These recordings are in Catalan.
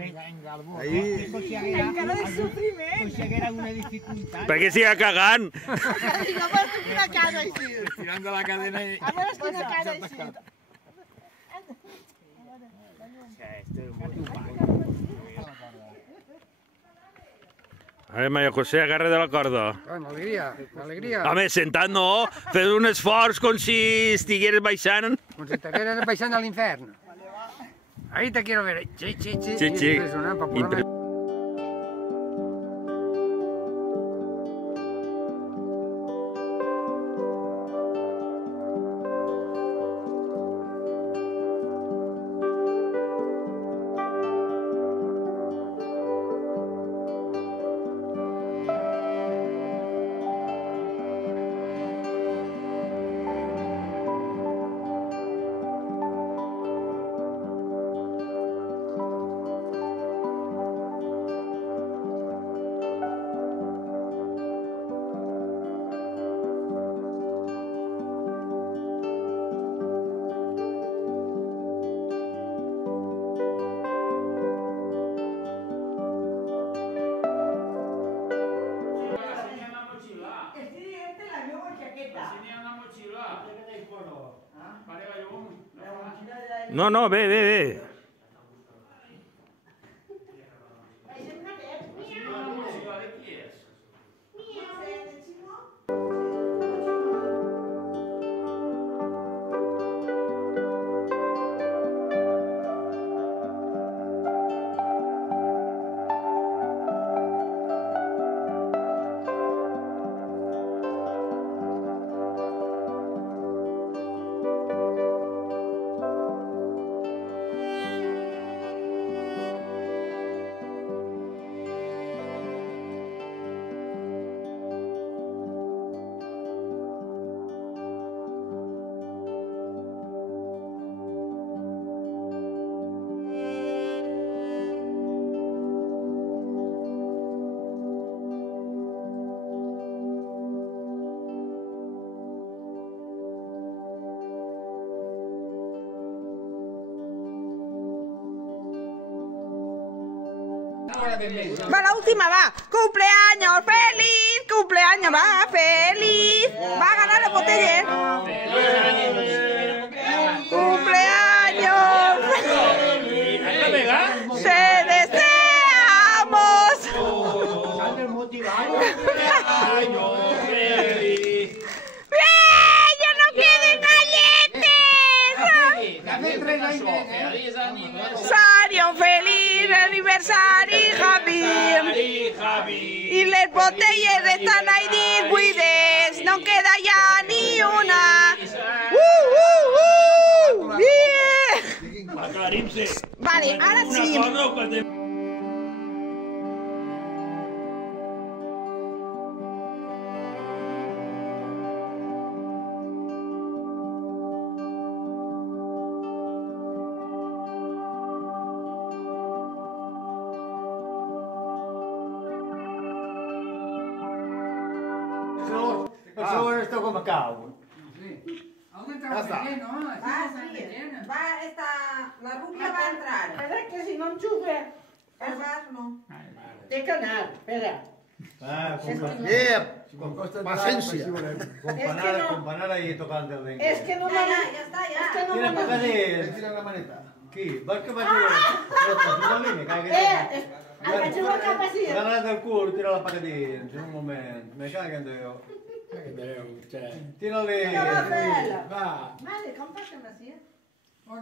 Encara de sofriment. Potser que era una dificultat. Perquè siga cagant. Dic, a veure quina cara així. Tirant de la cadena i... A veure quina cara així. A veure, Maria José, agarra de la corda. Con alegria, alegria. Home, sentat no, fes un esforç com si estigueres baixant. Com si estigueres baixant a l'infern. Ahí te quiero ver. Sí. Sí. No, ve. Va, la última, va. Cumpleaños, feliz, cumpleaños, va, feliz. Va a ganar el botelle. Cumpleaños. Se deseamos. ¡Bien! ¡Ya no quieren galletes! ¡Aniversario feliz! ¡Aniversario, Javi! Y las botellas están ahí divididas, no queda ya ni una. ¡Bien! Vale, ahora sí. Això esto com a cau. Ya está. Va, la rubia va a entrar. Espera que si no enxufa el gas, no. Té que anar, espera. Paciencia. Companar ahí tocando el venga. Es que no me... Ya está. Tira para acá tira la maneta. Aquí, vas que va a Agafa la capacitat. Agarra't el cul, tira-la per dins, un moment. Me cago en Déu. Tira-li. Va. Mare, com passem així? Va,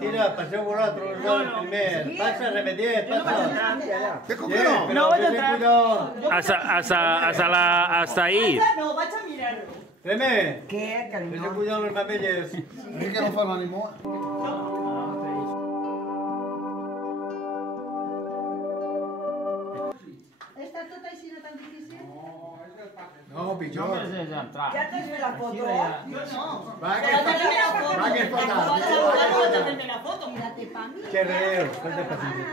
tira, passeu vosaltres els dos primer. Passa, Remediet, passa. No vaig a entrar. Hasta ahí. No, vaig a mirar-ho. Remé. Què, carinyo? Vés a cuidar les mamelles. Es que no fa l'animó. Està tot així no tan difícil? No, pitjor. Ja t'has fet la foto? Jo no. Va, que es fatal. Mírate pa mi. Que reus, quanta paciència.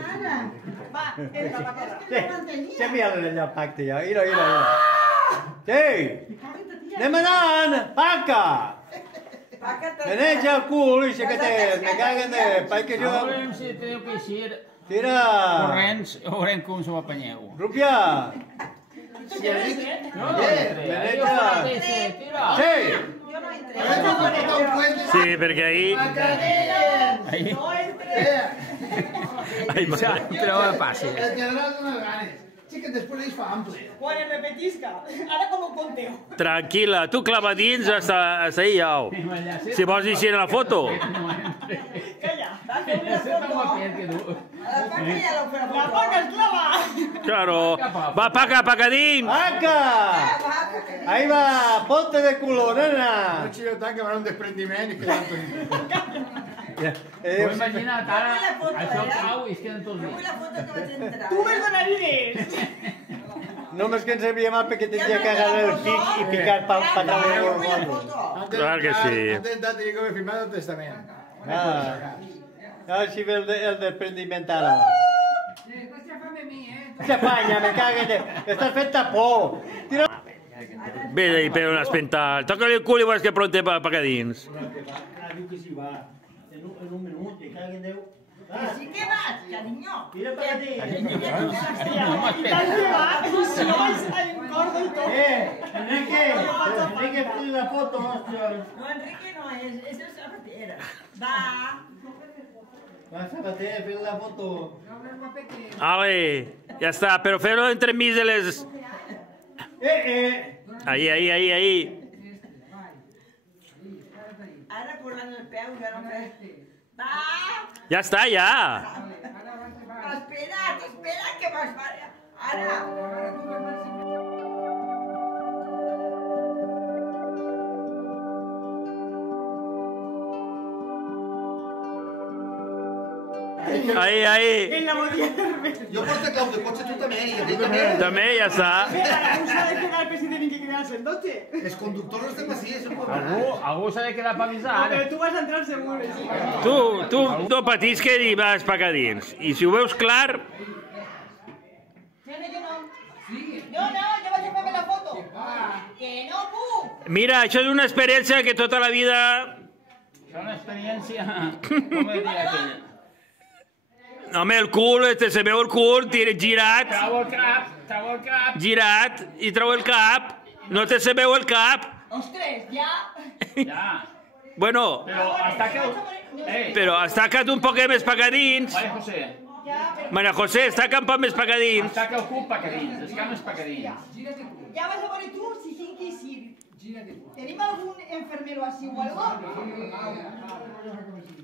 Va, entra, va, que no l'entenia. Què enviar-li allà al pacte ja? Mira. Sí! Anem anant! Paca! Maneja el cul i xiquetet, me caguen de... Perquè jo... Veurem si teniu que eixir Tira! corrents, veurem com s'ho apanyeu. Rupià! No, tira! Sí! Sí, perquè ahí... Ai, Ja, troba fàcil. Et quedaràs unes ganes. Sí que després ells fa ample. Quan es repetisca. Ara com ho conteu? Tranquil·la, tu clava dins hasta ahí, jau. Si vols eixir en la foto. Calla. La Paca es clava. Claro. Va, paca dins. Paca! Ahí va, ponte de culo, nena! No xillo tant que farà un desprendiment i quedar-te... Ho imagina't ara, això cau i es queden tots dins. Tu ves donar diners. Només que ens havia mal perquè tenia que agarrar el pic i picar per treure el foto. Clar que sí. Antes de tenir que firmar el testament. Així ve el desprendiment ara. Estàs xafant de mi, S'apanya, me caguen de... Estàs fent tapó. Tira... Ves ahí, però un espental. Toca-li el cul i veuràs que pronte paga dins. Diu que sí va. En un minut, me caguen Déu. Sí que vas, cariño. Tira per a ti. I tant que va, si no vaig en corda i tot. Enrique, fes la foto, hòstia. No, Enrique no, es el Zapatera. Va. Va, Sabater, fes la foto. Ale, ja està, però feu-ho entremig de les... Ahí. Ara posant el peu, ja no fes. Va. Ja està, ja. Espera, que vas... Ara. Ahí. En la botella. Jo porto clau de cotxe, tu també, i ell també. També, ja està. Algú s'ha de quedar per si tenim que quedar al cotxe. Els conductors estem així, és un Algú s'ha de quedar per avisar. Però tu vas entrar segur. Tu no patís que hi vas pagar dins. I si ho veus clar... Jo vaig a fer la foto. Que no puc. Mira, això és una experiència que tota la vida... És una experiència... Com diria aquella? Home, el cul, se veu el cul, girat, Trau el cap. girat, i trau el cap. No se veu el cap. Ostres, ja. Ja. Bueno, però estaca't un poc més pagadins. Maria José, estaca un poc més pagadins. Estaca el cul pacadins, les cames pacadins. Ja vas a veure tu si tinc que eixir. Tenim algun enfermero així o algo?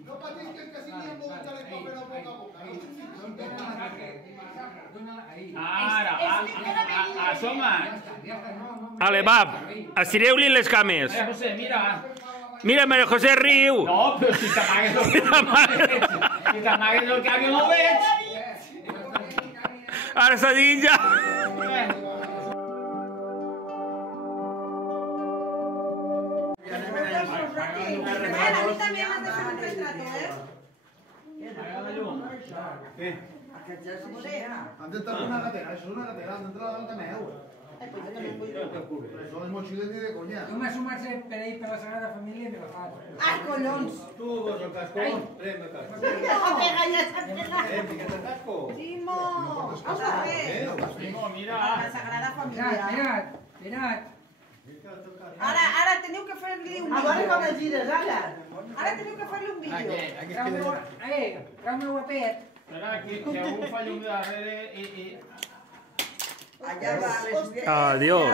No patís que casi ni em vol estar en boca a boca. Ara, assoma. Ale, va, estireu-li les cames. Maria José, mira. Mira, Maria José riu. No, però si t'amagues el cap. Si t'amagues el cap jo no ho veig. Ara està dins ja. A mi també m'has de fer un retrato, Han d'entrar una gatera, això és una gatera, han d'entrar davant meu. Això les motxilles ni de conya. Tu m'assumes per ahí per la Sagrada Família i me la fas. Ah, collons. Tu vols el casco? Trem el casco. Fica't el casco. Timo, vamos a ver. Primo, mira. La Sagrada Família. Espera't. Ara teniu que fer-li un vídeo. A veure com el gires, ara. Ara teniu que fer-li un vídeo. Trau-me guapet. Espera, que algú fa llum darrere i... Allà va, les... Adiós.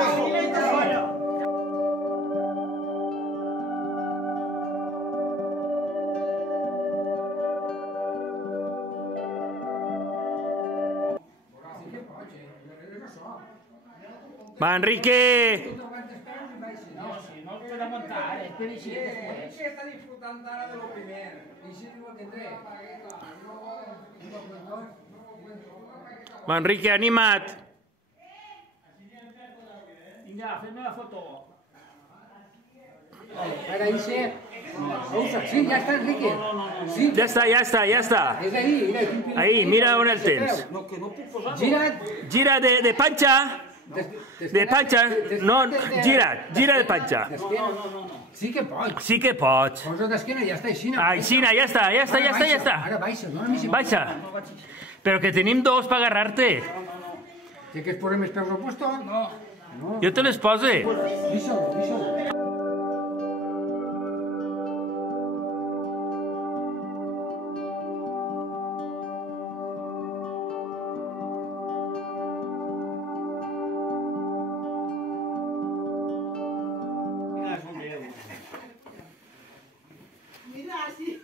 Va, Enrique. No, si no el puedo montar, es per així després. Sí, està disfrutant ara de lo primer. I si diu que té. Va, Enrique, anima't. Vinga, fes-me la foto. Ara hi sé. Sí, ja està, Enrique. Sí. Ja està. És ahí, mira. Ahí, mira on el tens. Gira't. Gira de panxa. De panxa. No, gira de panxa. Sí que pots. Sí que pots. Posa d'esquena i ja està, així. Aixina, ja està, ja està, ja està, ja està. Ara baixa, dona'm si Baixa. Pero que tenim dos para agarrarte. Si que es posem els peus al puesto? No. Jo te les pose. Deixa'l. Mira, sí.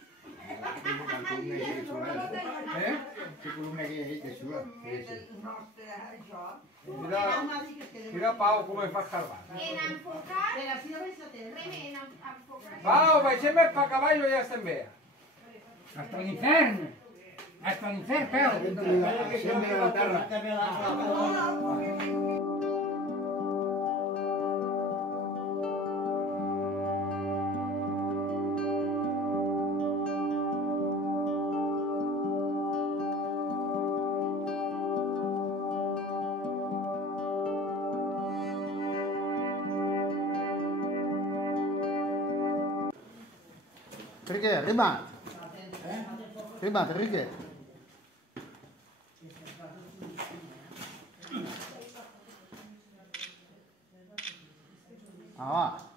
Mira, Pau, com es fa escarbar. En enfocar, Reme, Pau, baixem per cavall i ja estem bé. Hasta l'infern. Hasta l'infern, peu. la terra. Enrique, arriba. Arriba, Enrique. Ah, va.